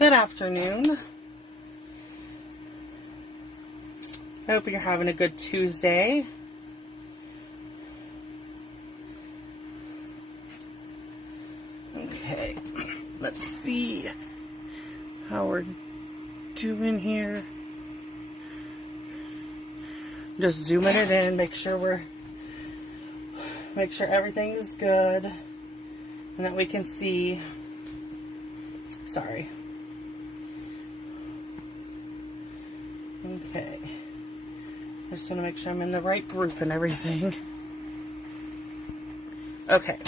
Good afternoon. I hope you're having a good Tuesday. Okay, let's see how we're doing here. Just zooming it in, make sure everything is good and that we can see. Sorry. Okay. I just want to make sure I'm in the right group and everything. Okay.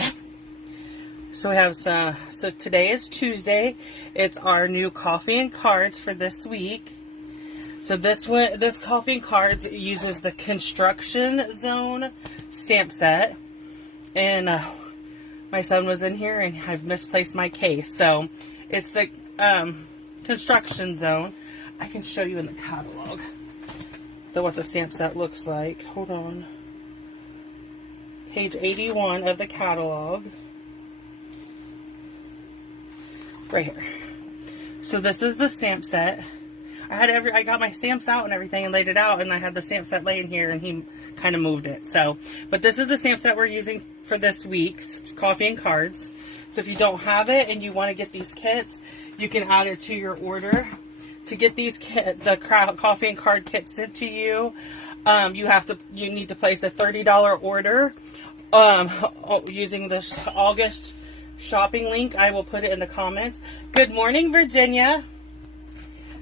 So we have so today is Tuesday. It's our new coffee and cards for this week. So this coffee and cards uses the construction zone stamp set. And my son was in here and I've misplaced my case. So it's the construction zone. I can show you in the catalog what the stamp set looks like. Hold on. Page 81 of the catalog. Right here. So this is the stamp set. I got my stamps out and everything and laid it out, and I had the stamp set laying here and he kind of moved it. So, but this is the stamp set we're using for this week's coffee and cards. So if you don't have it and you want to get these kits, you can add it to your order. To get these the coffee and card kits sent to you, you need to place a $30 order using this August shopping link. I will put it in the comments. Good morning, Virginia.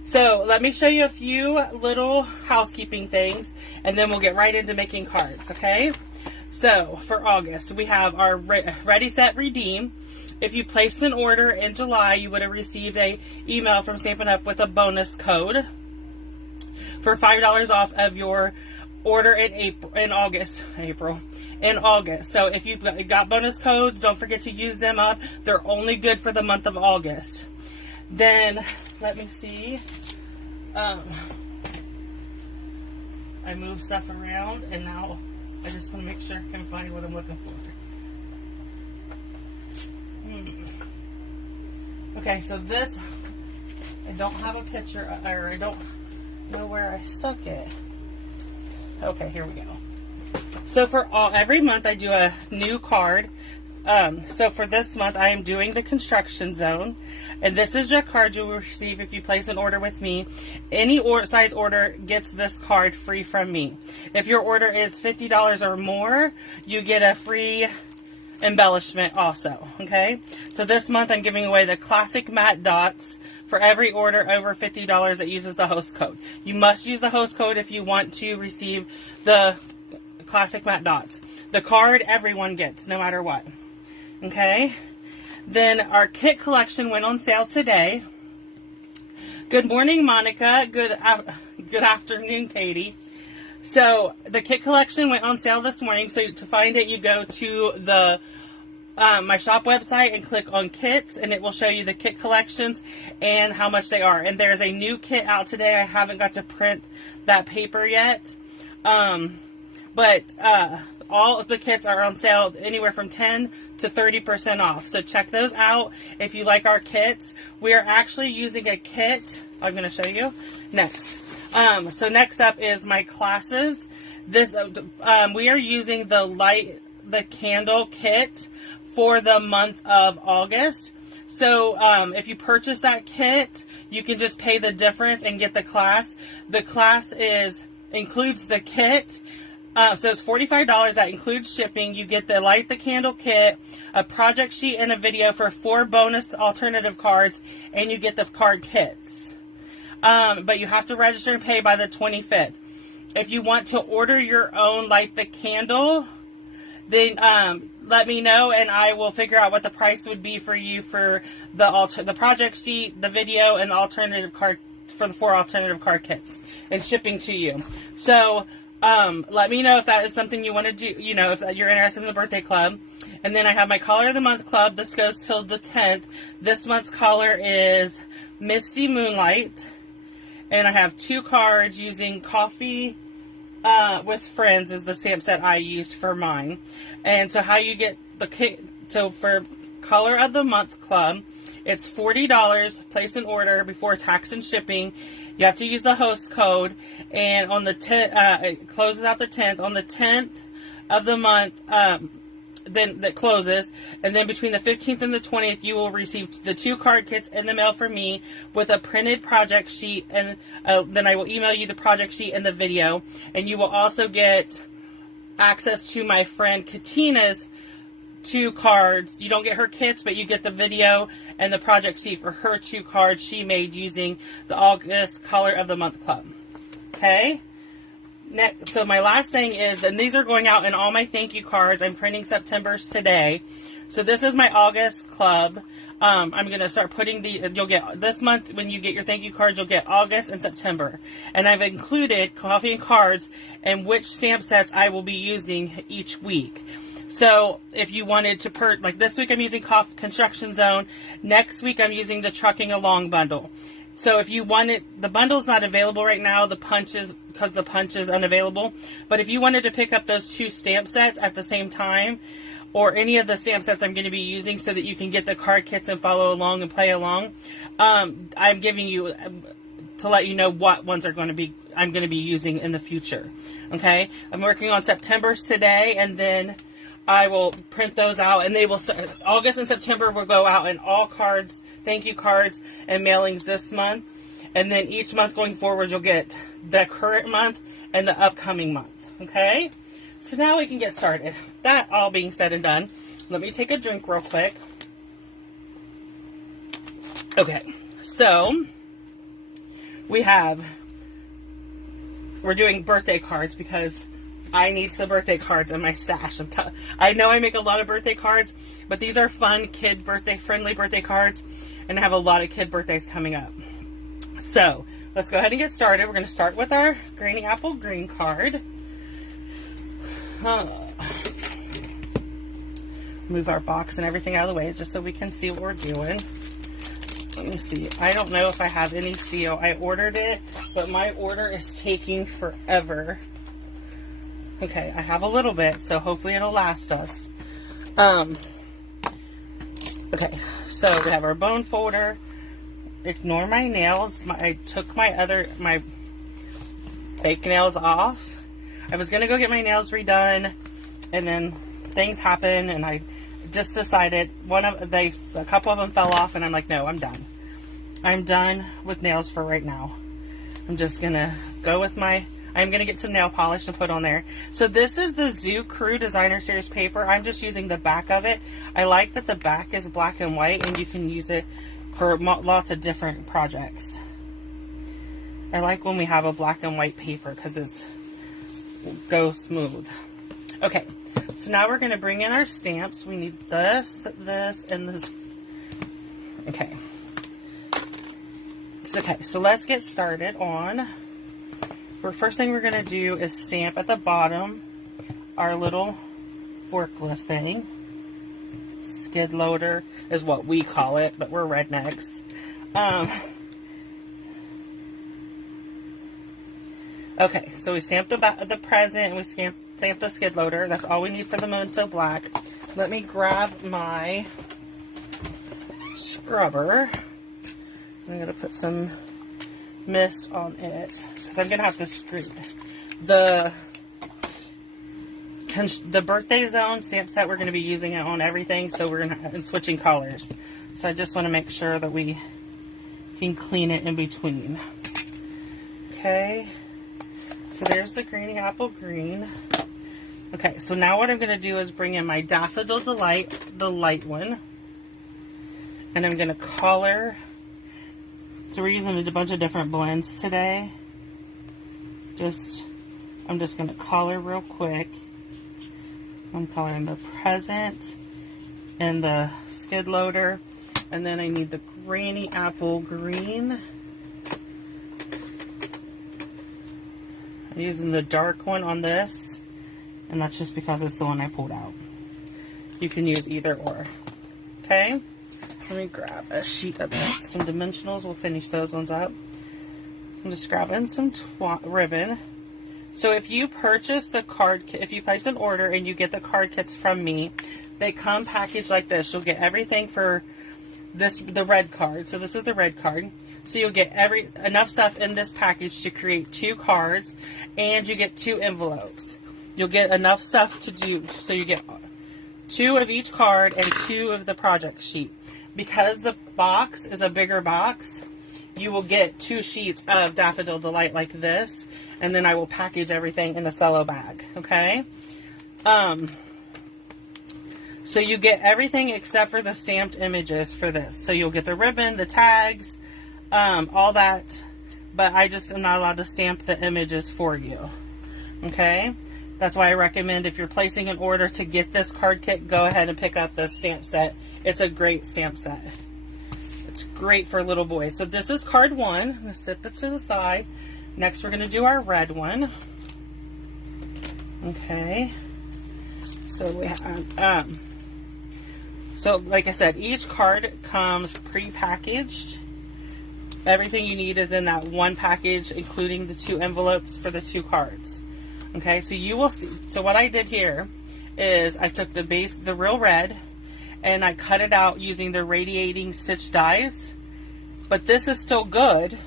So let me show you a few little housekeeping things and then we'll get right into making cards, okay? So for August, we have our Ready, Set, Redeem. If you placed an order in July, you would have received an email from Stampin' Up! With a bonus code for $5 off of your order in August. So if you've got bonus codes, don't forget to use them up. They're only good for the month of August. Then, let me see. I moved stuff around and now I just want to make sure I can find what I'm looking for. Okay, so this, I don't have a picture, or I don't know where I stuck it. Okay, here we go. So for every month I do a new card. So for this month I am doing the construction zone. And this is your card you will receive if you place an order with me. Any size order gets this card free from me. If your order is $50 or more, you get a free embellishment also, okay? So this month I'm giving away the classic matte dots for every order over $50 that uses the host code. You must use the host code if you want to receive the classic matte dots. The card everyone gets, no matter what, okay? Then our kit collection went on sale today. Good morning, Monica. Good afternoon, Katie. So the kit collection went on sale this morning. So to find it, you go to the my shop website and click on kits, and it will show you the kit collections and how much they are. And there's a new kit out today. I haven't got to print that paper yet, but all of the kits are on sale anywhere from 10 to 30% off. So check those out if you like our kits. We are actually using a kit. I'm going to show you next. So next up is my classes. This we are using the candle kit for the month of August. So if you purchase that kit, you can just pay the difference and get the class. The class includes the kit. So it's $45. That includes shipping. You get the Light the Candle kit, a project sheet, and a video for 4 bonus alternative cards, and you get the card kits. But you have to register and pay by the 25th. If you want to order your own Light the Candle, then let me know and I will figure out what the price would be for you for the project sheet, the video, and the alternative card for the 4 alternative card kits and shipping to you. So let me know if that is something you want to do, if you're interested in the birthday club. And then I have my Color of the Month club. This goes till the 10th. This month's color is Misty Moonlight. And I have 2 cards using Coffee with Friends is the stamp set I used for mine. And so how you get the kit, so for Color of the Month club, It's $40. Place an order before tax and shipping. You have to use the host code. And on the 10th, it closes out the 10th. On the 10th of the month, then that closes, and then between the 15th and the 20th, you will receive the 2 card kits in the mail from me with a printed project sheet, and then I will email you the project sheet and the video, and you will also get access to my friend Katina's 2 cards. You don't get her kits, but you get the video and the project sheet for her 2 cards she made using the August Color of the Month Club. Okay? Next, so my last thing is, and these are going out in all my thank you cards. I'm printing September's today. So this is my August club. I'm going to start putting you'll get this month when you get your thank you cards, you'll get August and September. And I've included coffee and cards and which stamp sets I will be using each week. So if you wanted to like this week I'm using Construction Zone. Next week I'm using the Trucking Along bundle. So if you wanted, the bundle's not available right now, because the punch is unavailable. But if you wanted to pick up those 2 stamp sets at the same time, or any of the stamp sets I'm going to be using so that you can get the card kits and follow along and play along, I'm giving you, to let you know what ones I'm going to be using in the future. Okay? I'm working on September's today, and then I will print those out, and August and September will go out in all cards, thank you cards, and mailings this month. And then each month going forward, you'll get the current month and the upcoming month. Okay? So now we can get started. That all being said and done, let me take a drink real quick. Okay. So, we're doing birthday cards because I need some birthday cards in my stash. I know I make a lot of birthday cards, but these are fun, friendly birthday cards, and I have a lot of kid birthdays coming up. So, let's go ahead and get started. We're going to start with our Granny Apple Green card. Move our box and everything out of the way just so we can see what we're doing. Let me see. I don't know if I have any CO. I ordered it, but my order is taking forever. Okay, I have a little bit, so hopefully it'll last us. Okay, so we have our bone folder. Ignore my nails. I took my fake nails off. I was going to go get my nails redone, and then things happened, and I just decided a couple of them fell off, and I'm like, no, I'm done. I'm done with nails for right now. I'm just going to go with I'm going to get some nail polish to put on there. So this is the Zoo Crew Designer Series paper. I'm just using the back of it. I like that the back is black and white, and you can use it for lots of different projects. I like when we have a black and white paper because it goes smooth. Okay, so now we're going to bring in our stamps. We need this, and this. Okay. So let's get started on. First thing we're going to do is stamp at the bottom our little forklift thing. Skid loader is what we call it, but we're rednecks. Okay, so we stamped the present, and we stamped the skid loader. That's all we need for the Memento Black. Let me grab my scrubber. I'm going to put some mist on it because I'm going to have to screw the birthday zone stamp set. We're going to be using it on everything, so we're going to switching colors. So I just want to make sure that we can clean it in between. Okay, so there's the Granny Apple Green. Okay, so now what I'm going to do is bring in my Daffodil Delight, the light one, and I'm going to color. So we're using a bunch of different blends today. I'm just going to color real quick. I'm coloring the present and the skid loader, and then I need the Granny Apple Green. I'm using the dark one on this, and that's just because it's the one I pulled out. You can use either or. Okay? Let me grab a sheet of some dimensionals. We'll finish those ones up. I'm just grabbing some ribbon. So if you purchase the card kit, if you place an order and you get the card kits from me, they come packaged like this. You'll get everything for the red card. So this is the red card. So you'll get enough stuff in this package to create 2 cards, and you get 2 envelopes. You'll get enough stuff to do, so you get 2 of each card and 2 of the project sheet. Because the box is a bigger box, you will get 2 sheets of Daffodil Delight like this, and then I will package everything in a cello bag, okay? So you get everything except for the stamped images for this. So you'll get the ribbon, the tags, all that, but I just am not allowed to stamp the images for you, okay? That's why I recommend if you're placing an order to get this card kit, go ahead and pick up the stamp set. It's a great stamp set. It's great for little boys. So this is card 1. I'm going to set that to the side. Next we're going to do our red one. Okay. So we have, so like I said, each card comes pre-packaged. Everything you need is in that one package, including the 2 envelopes for the 2 cards. Okay, so you will see. So what I did here is I took the base, the real red, and I cut it out using the radiating stitch dies. But this is still good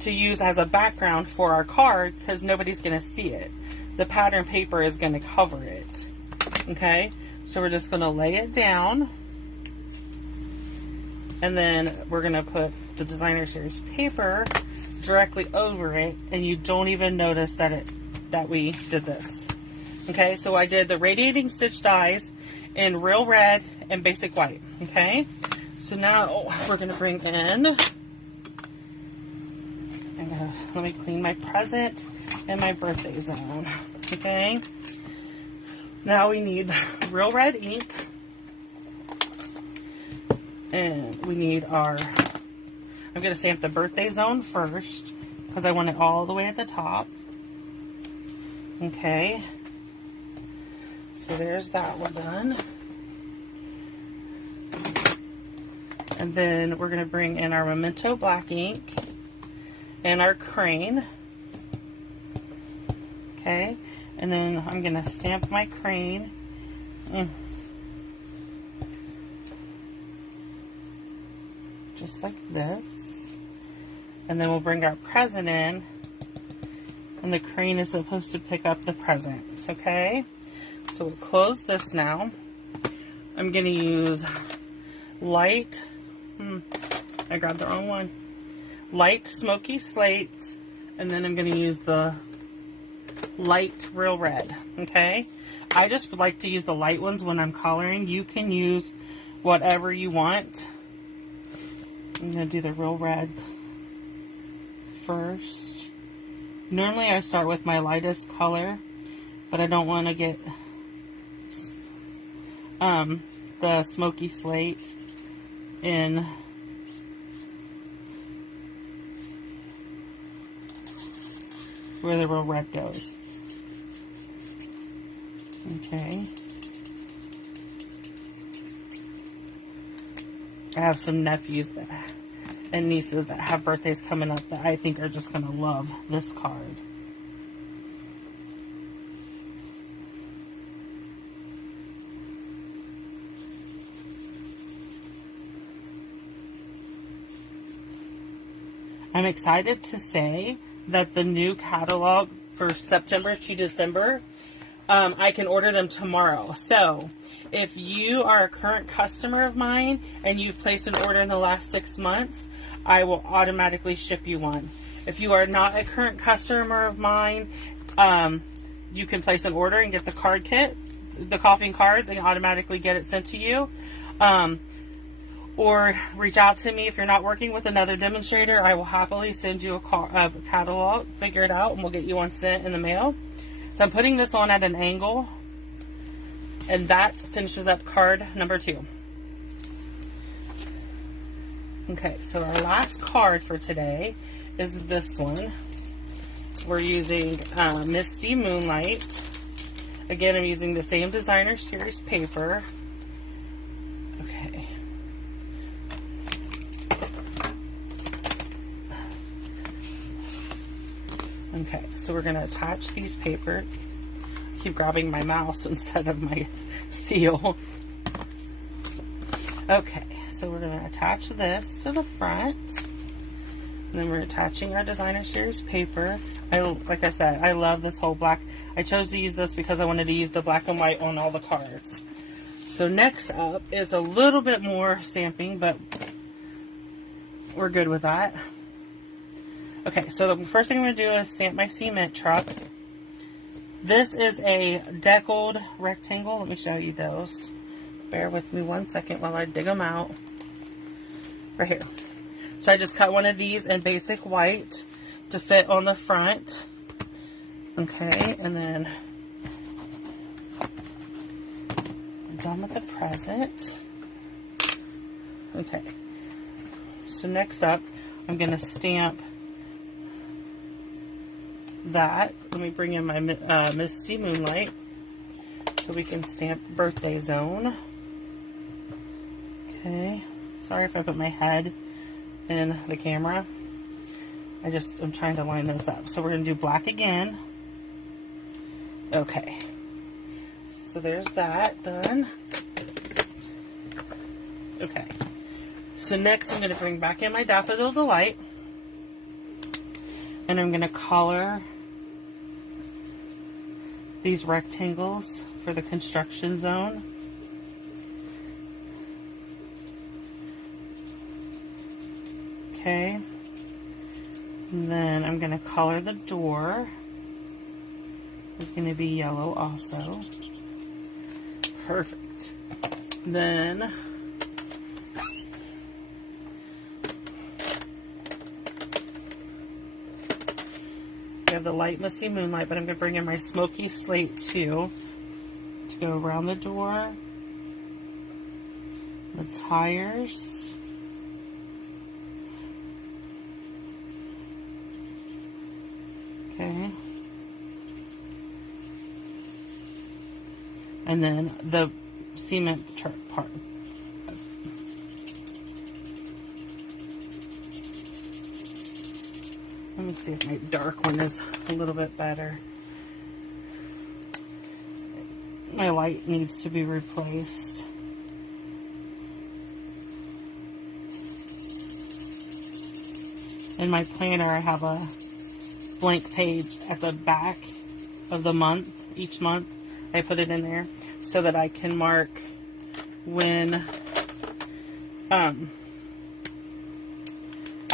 to use as a background for our card because nobody's going to see it. The pattern paper is going to cover it. Okay, so we're just going to lay it down, and then we're going to put the designer series paper directly over it, and you don't even notice that we did this. Okay, so I did the radiating stitch dies in real red and basic white. Okay, so now we're going to bring in, let me clean my present and my birthday zone. Okay, now we need real red ink, and we need I'm going to stamp the birthday zone first because I want it all the way at the top. Okay, so there's that one done. And then we're going to bring in our Memento black ink and our crane. Okay, and then I'm going to stamp my crane. Just like this. And then we'll bring our present in. And the crane is supposed to pick up the presents, okay? So we'll close this now. I'm going to use light, I grabbed the wrong one. Light smoky slate, and then I'm going to use the light real red, okay? I just would like to use the light ones when I'm coloring. You can use whatever you want. I'm going to do the real red first. Normally I start with my lightest color, but I don't want to get the smoky slate in where the real red goes. Okay. I have some nephews and nieces that have birthdays coming up that I think are just going to love this card. I'm excited to say that the new catalog for September to December, I can order them tomorrow. So if you are a current customer of mine and you've placed an order in the last 6 months, I will automatically ship you one. If you are not a current customer of mine, you can place an order and get the card kit, the coffee and cards, and automatically get it sent to you. Or reach out to me if you're not working with another demonstrator. I will happily send you a catalog, figure it out, and we'll get you one sent in the mail. So I'm putting this on at an angle, and that finishes up card number 2. Okay, so our last card for today is this one. We're using Misty Moonlight. Again, I'm using the same designer series paper. Okay. Okay, so we're going to attach these paper. I keep grabbing my mouse instead of my seal. Okay, so we're going to attach this to the front. And then we're attaching our designer series paper. Like I said, I love this whole black. I chose to use this because I wanted to use the black and white on all the cards. So next up is a little bit more stamping, but we're good with that. Okay, so the first thing I'm going to do is stamp my cement truck. This is a deckled rectangle. Let me show you those. Bear with me 1 second while I dig them out. Right here. So I just cut one of these in basic white to fit on the front. Okay, and then I'm done with the present. Okay, so next up, I'm going to stamp that. Let me bring in my Misty Moonlight so we can stamp Birthday Zone. Okay, sorry if I put my head in the camera. I'm trying to line this up. So we're going to do black again. Okay, so there's that done. Okay, so next I'm going to bring back in my Daffodil Delight, and I'm going to color these rectangles for the construction zone. Okay, and then I'm going to color the door. It's going to be yellow also. Perfect. Then we have the light Misty Moonlight, but I'm going to bring in my Smoky Slate too to go around the door, the tires. Okay. And then the cement part. Let me see if my dark one is a little bit better. My light needs to be replaced. In my planner, I have a blank page at the back of the month, each month. I put it in there so that I can mark when I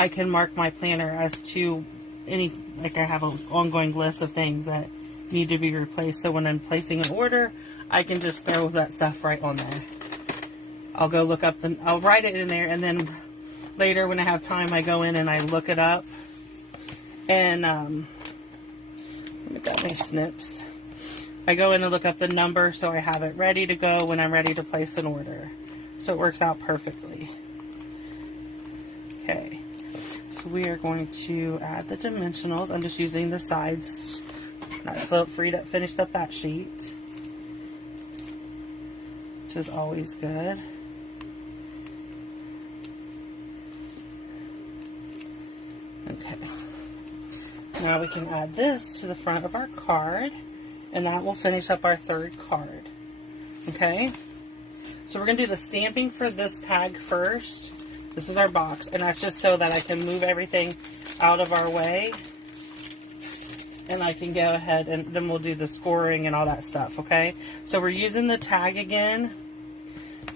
can mark my planner as to any, like I have an ongoing list of things that need to be replaced. So when I'm placing an order, I can just throw that stuff right on there. I'll go look up I'll write it in there, and then later when I have time, I go in and I look it up. And I've got my snips. I go in and look up the number so I have it ready to go when I'm ready to place an order. So it works out perfectly. Okay, so we are going to add the dimensionals. I'm just using the sides. So finished up that sheet, which is always good. Okay, now we can add this to the front of our card. And that will finish up our third card. Okay? So we're going to do the stamping for this tag first. This is our box. And that's just so that I can move everything out of our way. And I can go ahead and then we'll do the scoring and all that stuff. Okay? So we're using the tag again.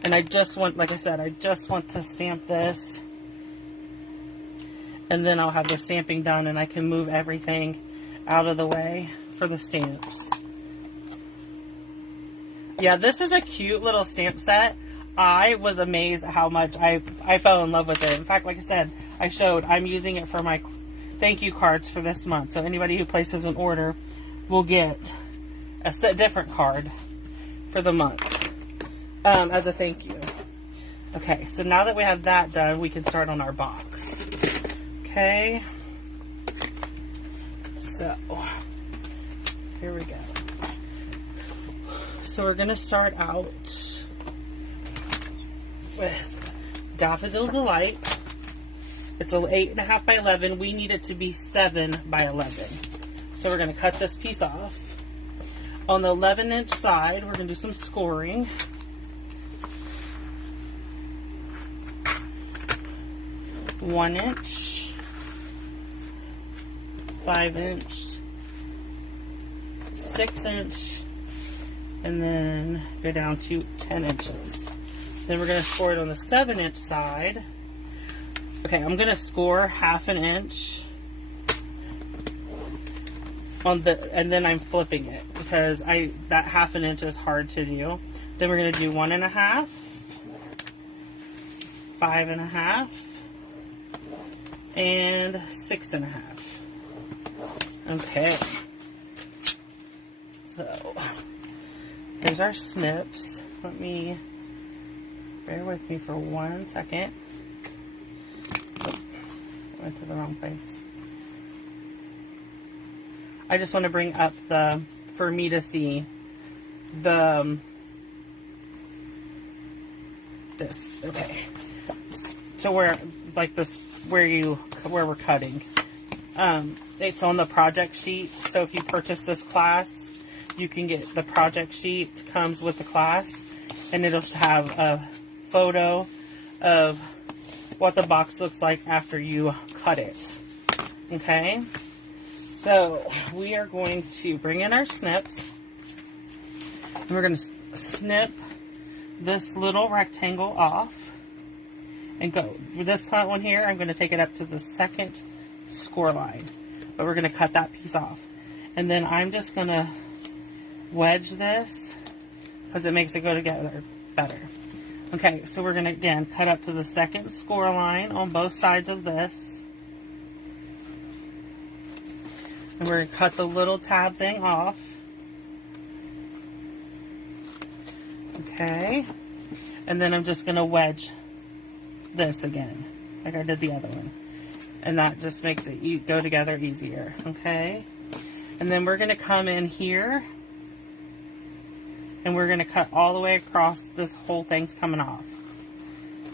And I just want, like I said, I just want to stamp this. And then I'll have the stamping done and I can move everything out of the way for the stamps. Yeah, this is a cute little stamp set. I was amazed at how much I fell in love with it. In fact, like I said, I'm using it for my thank you cards for this month. So anybody who places an order will get a different card for the month as a thank you. Okay, so now that we have that done, we can start on our box. Okay. So, here we go. So we're going to start out with Daffodil Delight. It's an 8.5 by 11. We need it to be 7 by 11. So we're going to cut this piece off. On the 11-inch side, we're going to do some scoring. 1 inch, 5 inch, 6 inch, and then go down to 10 inches. Then we're going to score it on the 7 inch side. Okay, I'm going to score 1/2 inch on the, and then I'm flipping it because that 1/2 inch is hard to do. Then we're going to do 1 1/2, 5 1/2, and 6 1/2. Okay. So, there's our snips. Let me, bear with me for 1 second. Oh, went to the wrong place. I just want to bring up for me to see this. Okay. So where, like this, where we're cutting. It's on the project sheet. So if you purchase this class, you can get the project sheet, comes with the class, and it'll have a photo of what the box looks like after you cut it. Okay? So we are going to bring in our snips, and we're going to snip this little rectangle off and go. With this one here, I'm going to take it up to the 2nd score line, but we're going to cut that piece off. And then I'm just going to wedge this because it makes it go together better. Okay, so we're going to again cut up to the 2nd score line on both sides of this. And we're going to cut the little tab thing off. Okay. And then I'm just going to wedge this again, like I did the other one. And that just makes it go together easier. Okay. And then we're going to come in here. And we're going to cut all the way across. This whole thing's coming off.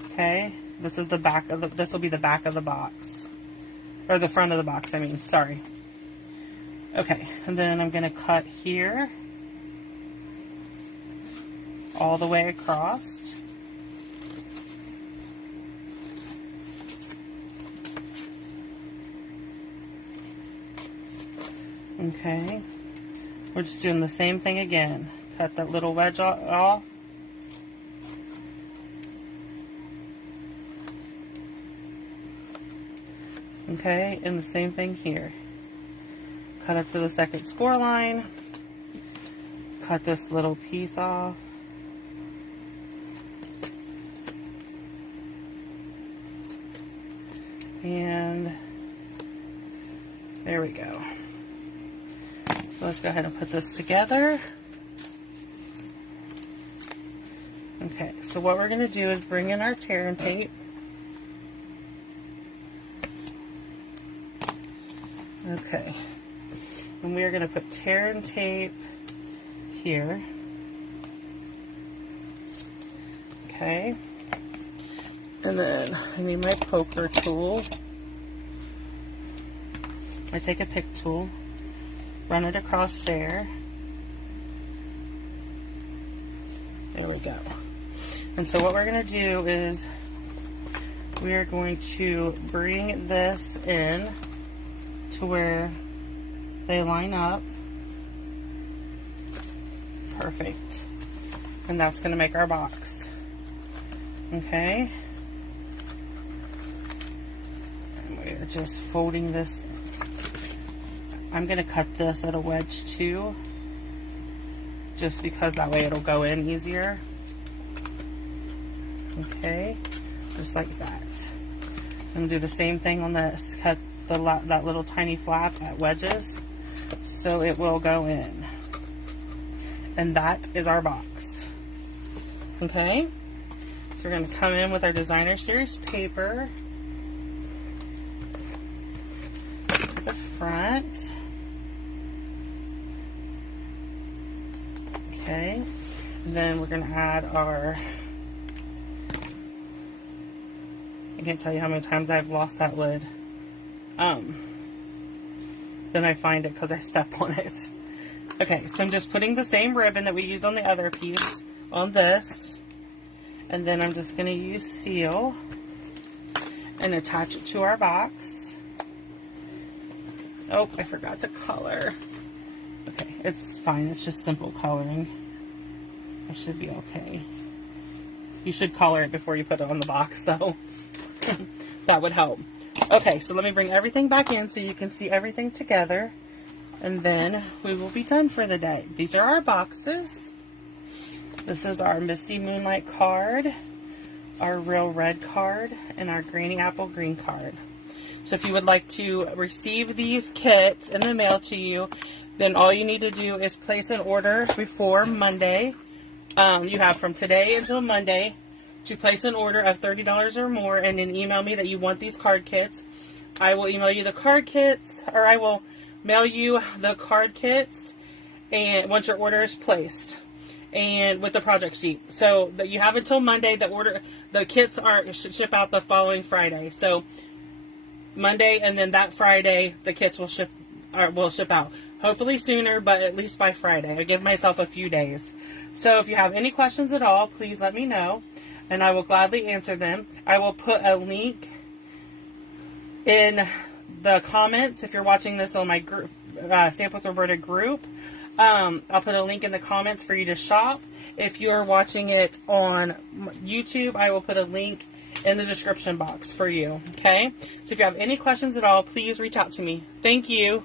Okay. This is the back of the, this will be the back of the box. Or the front of the box, I mean, sorry. Okay, and then I'm going to cut here all the way across. Okay, we're just doing the same thing again. Cut that little wedge off. Okay, and the same thing here. Cut up to the 2nd score line. Cut this little piece off. And there we go. So let's go ahead and put this together. Okay, so what we're going to do is bring in our tear and tape. Okay. And we are going to put tear and tape here. Okay. And then I need my poker tool. I take a pick tool, run it across there. There we go. And so what we're going to do is we are going to bring this in to where they line up. Perfect. And that's going to make our box. Okay. And we're just folding this. I'm going to cut this at a wedge too, just because that way it'll go in easier. Okay, just like that. And do the same thing on this. Cut that little tiny flap at wedges so it will go in. And that is our box. Okay, so we're going to come in with our designer series paper at the front. Okay, and then we're going to add our, I can't tell you how many times I've lost that lid. Then I find it because I step on it. Okay, so I'm just putting the same ribbon that we used on the other piece on this. And then I'm just going to use seal. and attach it to our box. Oh, I forgot to color. Okay, it's fine. It's just simple coloring. It should be okay. You should color it before you put it on the box, though. That would help. Okay, so let me bring everything back in so you can see everything together. And then we will be done for the day. These are our boxes. This is our Misty Moonlight card, our Real Red card, and our Granny Apple Green card. So if you would like to receive these kits in the mail to you, then all you need to do is place an order before Monday. You have from today until Monday to place an order of $30 or more, and then email me that you want these card kits. I will email you the card kits, or I will mail you the card kits, and once your order is placed, and with the project sheet. So that you have until Monday. The kits should ship out the following Friday. So Monday, and then that Friday the kits will ship out. Hopefully sooner, but at least by Friday. I give myself a few days. So if you have any questions at all, please let me know, and I will gladly answer them. I will put a link in the comments if you're watching this on my group, Stamp with Roberta group. I'll put a link in the comments for you to shop. If you're watching it on YouTube, I will put a link in the description box for you. Okay? So if you have any questions at all, please reach out to me. Thank you.